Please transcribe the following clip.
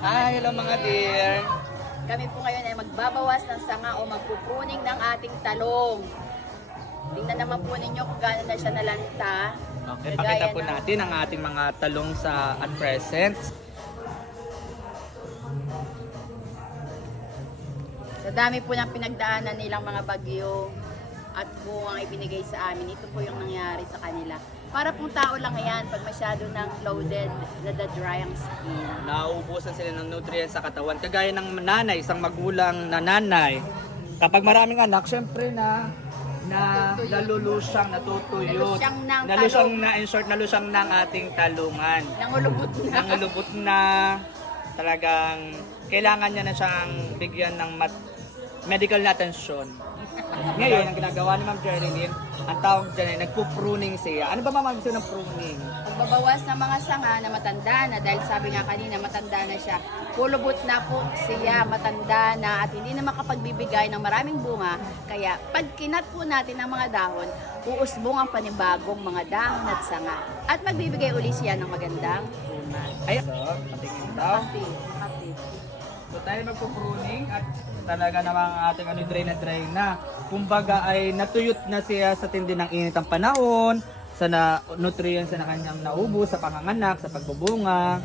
Hi, hello mga dear. Kami po ngayon ay magbabawas ng sanga o magpupruning ng ating talong. Tingnan naman po ninyo kung gaano na siya nalanta. Okay, Kagaya pakita po ng- natin ang ating mga talong sa at present. Sa dami po ng pinagdaanan nilang mga bagyo at buwang ibinigay sa amin, ito po yung nangyari sa kanila. Para pong tao lang yan, pag masyado ng loaded, dry ang skin. Nauubusan sila ng nutrients sa katawan. Kagaya ng nanay, isang magulang na nanay. Kapag maraming anak, syempre nalulusyang, natutuyot. Nalusyang ng Nalusyang talong. na, in short, nalusyang ng ating talungan. Nangulubot na. Nangulubot na, talagang kailangan niya na siyang bigyan ng medical na atensyon. Ngayon, ang ginagawa ni Ma'am Jerilyn, ang tawag dyan ay nagpo-pruning siya. Ano ba Ma'am gusto ng pruning? Pagbabawas ng mga sanga na matanda na, dahil sabi nga kanina matanda na siya, pulubot na po siya, matanda na at hindi na makapagbibigay ng maraming bunga. Kaya pag kinat po natin ang mga dahon, uusbong ang panibagong mga dahon at sanga. At magbibigay uli siya ng magandang bunga. Ay, so, patingin daw. Happy, happy. So tayo magpo-pruning at talaga namang ating dry na dry na. Kumbaga ay natuyot na siya sa tindi ng init ng panahon, sa nutrients na kanyang naubos sa panganganak, sa pagbubunga.